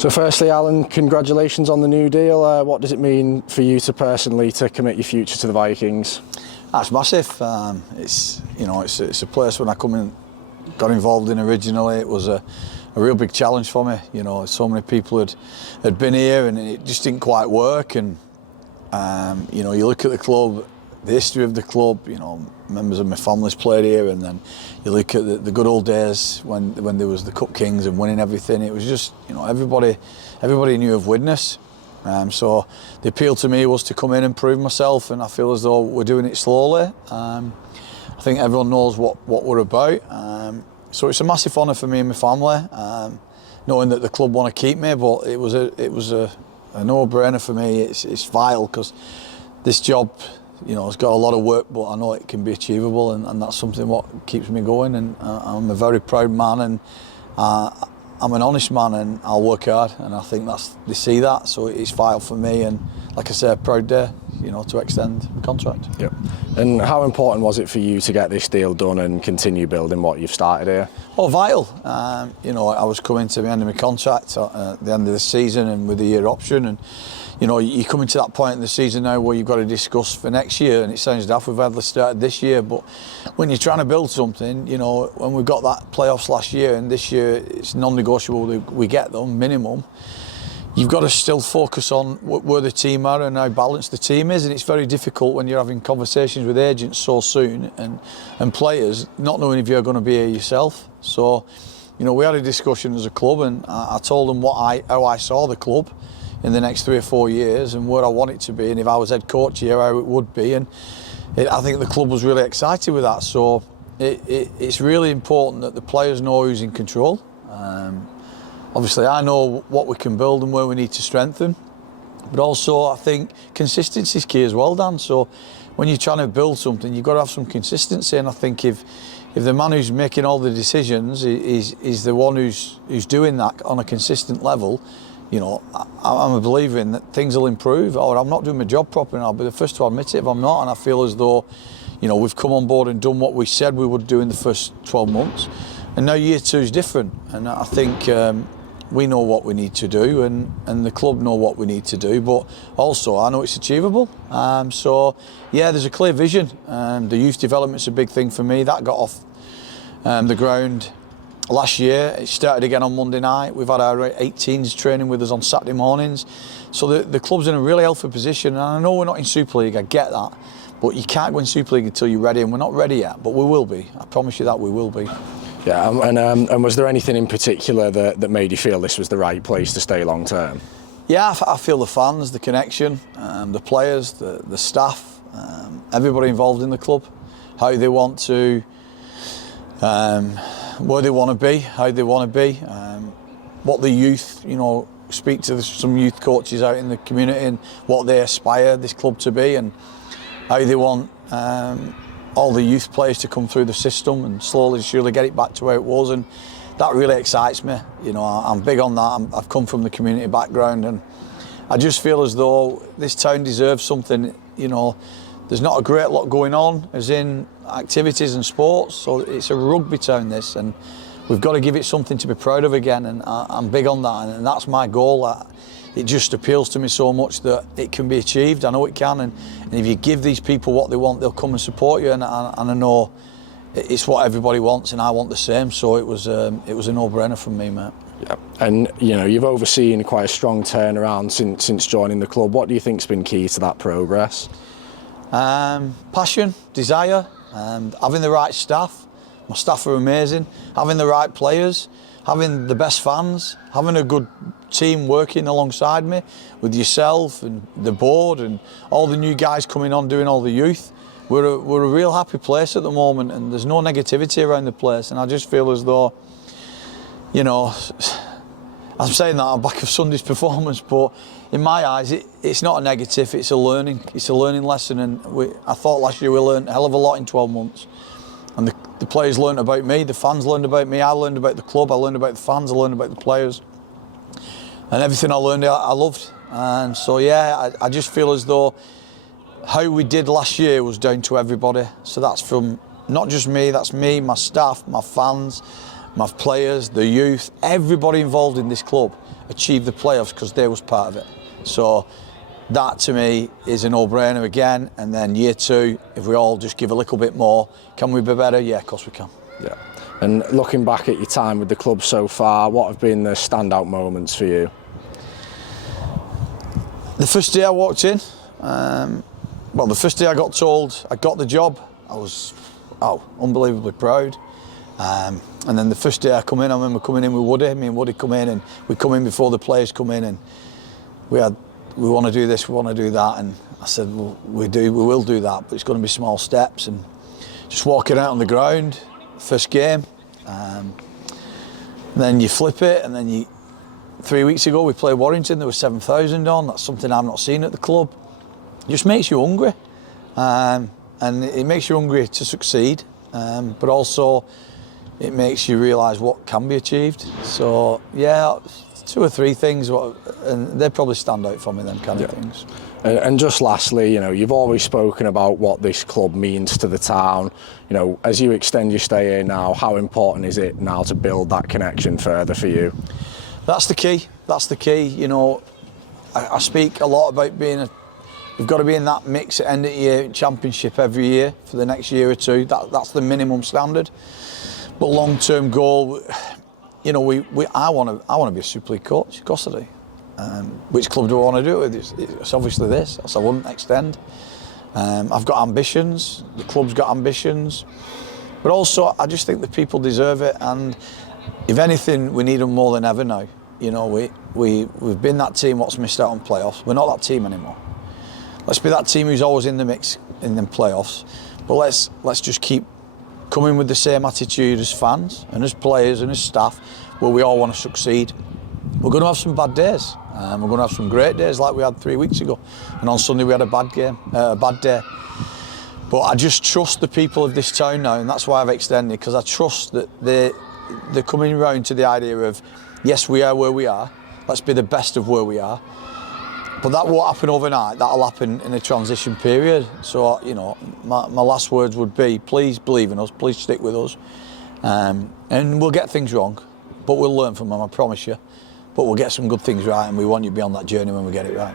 So firstly, Alan, congratulations on the new deal. What does it mean for you to personally to commit your future to the Vikings? That's massive. It's a place when I got involved in originally. It was a real big challenge for me. You know, so many people had been here and it just didn't quite work. And you look at the club, the history of the club. You know, members of my family's played here, and then you look at the good old days when there was the Cup Kings and winning everything. It was just, everybody knew of Widnes. So the appeal to me was to come in and prove myself, and I feel as though we're doing it slowly. I think everyone knows what we're about. So it's a massive honour for me and my family, knowing that the club want to keep me. But it was a no-brainer for me. It's vital because this job, it's got a lot of work, but I know it can be achievable, and that's something what keeps me going. And I'm a very proud man, and I'm an honest man, and I'll work hard, and I think they see that, so it's vital for me. And like I say, a proud day, to extend the contract. Yep. And how important was it for you to get this deal done and continue building what you've started here? Oh, vital. I was coming to the end of my contract at the end of the season, and with the year option, and you're coming to that point in the season now where you've got to discuss for next year, and it sounds daft, we've hardly started this year, but when you're trying to build something, when we got that playoffs last year, and this year it's non-negotiable that we get them, minimum, you've got to still focus on where the team are and how balanced the team is, and it's very difficult when you're having conversations with agents so soon and players not knowing if you're going to be here yourself. So, we had a discussion as a club, and I told them how I saw the club in the next 3 or 4 years and where I want it to be, and if I was head coach here, how it would be. And I think the club was really excited with that. So it's really important that the players know who's in control. Obviously, I know what we can build and where we need to strengthen, but also I think consistency is key as well, Dan. So when you're trying to build something, you've got to have some consistency, and I think if the man who's making all the decisions is the one who's doing that on a consistent level, I'm a believer in that things will improve, or I'm not doing my job properly, and I'll be the first to admit it if I'm not. And I feel as though, we've come on board and done what we said we would do in the first 12 months. And now year 2 is different. And I think we know what we need to do, and the club know what we need to do. But also, I know it's achievable. There's a clear vision. The youth development's a big thing for me. That got off the ground last year. It started again on Monday night. We've had our 18s training with us on Saturday mornings. So the club's in a really healthy position. And I know we're not in Super League, I get that. But you can't go in Super League until you're ready, and we're not ready yet. But we will be. I promise you that we will be. Yeah, and was there anything in particular that made you feel this was the right place to stay long term? Yeah, I feel the fans, the connection, the players, the staff, everybody involved in the club, how they want to, where they want to be, how they want to be, what the youth, speak to some youth coaches out in the community and what they aspire this club to be, and how they want all the youth players to come through the system and slowly and surely get it back to where it was. And that really excites me. I'm big on that. I've come from the community background, and I just feel as though this town deserves something. There's not a great lot going on as in activities and sports, so it's a rugby town, this, and we've got to give it something to be proud of again, and I'm big on that, and that's my goal. It just appeals to me so much that it can be achieved. I know it can, and if you give these people what they want, they'll come and support you, and I know it's what everybody wants, and I want the same, so it was a no-brainer from me, mate. Yeah. And you've overseen quite a strong turnaround since joining the club. What do you think's been key to that progress? Passion, desire, having the right staff. My staff are amazing. Having the right players, having the best fans, having a good team working alongside me with yourself and the board and all the new guys coming on doing all the youth. We're a real happy place at the moment, and there's no negativity around the place, and I just feel as though, I'm saying that on the back of Sunday's performance, but in my eyes it's not a negative, it's a learning lesson, and I thought last year we learned a hell of a lot in 12 months. And the players learned about me, the fans learned about me, I learned about the club, I learned about the fans, I learned about the players. And everything I learned, I loved. And so, I just feel as though how we did last year was down to everybody. So that's from not just me, that's me, my staff, my fans, my players, the youth, everybody involved in this club achieve the playoffs because they was part of it. So that to me is a no-brainer again. And then year 2, if we all just give a little bit more, can we be better? Yeah, of course we can. Yeah. And looking back at your time with the club so far, what have been the standout moments for you? The first day I walked in, the first day I got told I got the job, I was unbelievably proud. And then the first day I come in, I remember coming in with Woody. Me and Woody come in, and we come in before the players come in, and we want to do this, we want to do that, and I said, well, we will do that, but it's going to be small steps. And just walking out on the ground, first game, then you flip it, and then 3 weeks ago we played Warrington, there was 7,000 on. That's something I've not seen at the club. It just makes you hungry, and it makes you hungry to succeed, but also it makes you realise what can be achieved. So yeah, 2 or 3 things, and they probably stand out for me, them kind of things. And just lastly, you've always spoken about what this club means to the town. As you extend your stay here now, how important is it now to build that connection further for you? That's the key. That's the key. I speak a lot about we've got to be in that mix at end of year championship every year for the next year or 2. That's the minimum standard. But long-term goal, I want to be a Super League coach. Of course I do. Which club do I want to do it with? It's obviously this. Else I wouldn't extend. I've got ambitions. The club's got ambitions. But also, I just think the people deserve it. And if anything, we need them more than ever now. We've been that team what's missed out on playoffs. We're not that team anymore. Let's be that team who's always in the mix in the playoffs. But let's just keep coming with the same attitude as fans and as players and as staff, where we all want to succeed. We're going to have some bad days. We're going to have some great days like we had 3 weeks ago. And on Sunday we had a bad day. But I just trust the people of this town now, and that's why I've extended, because I trust that they're coming round to the idea of, yes, we are where we are. Let's be the best of where we are. But that won't happen overnight. That'll happen in a transition period. So, my last words would be, please believe in us, please stick with us. And we'll get things wrong, but we'll learn from them, I promise you. But we'll get some good things right, and we want you to be on that journey when we get it right.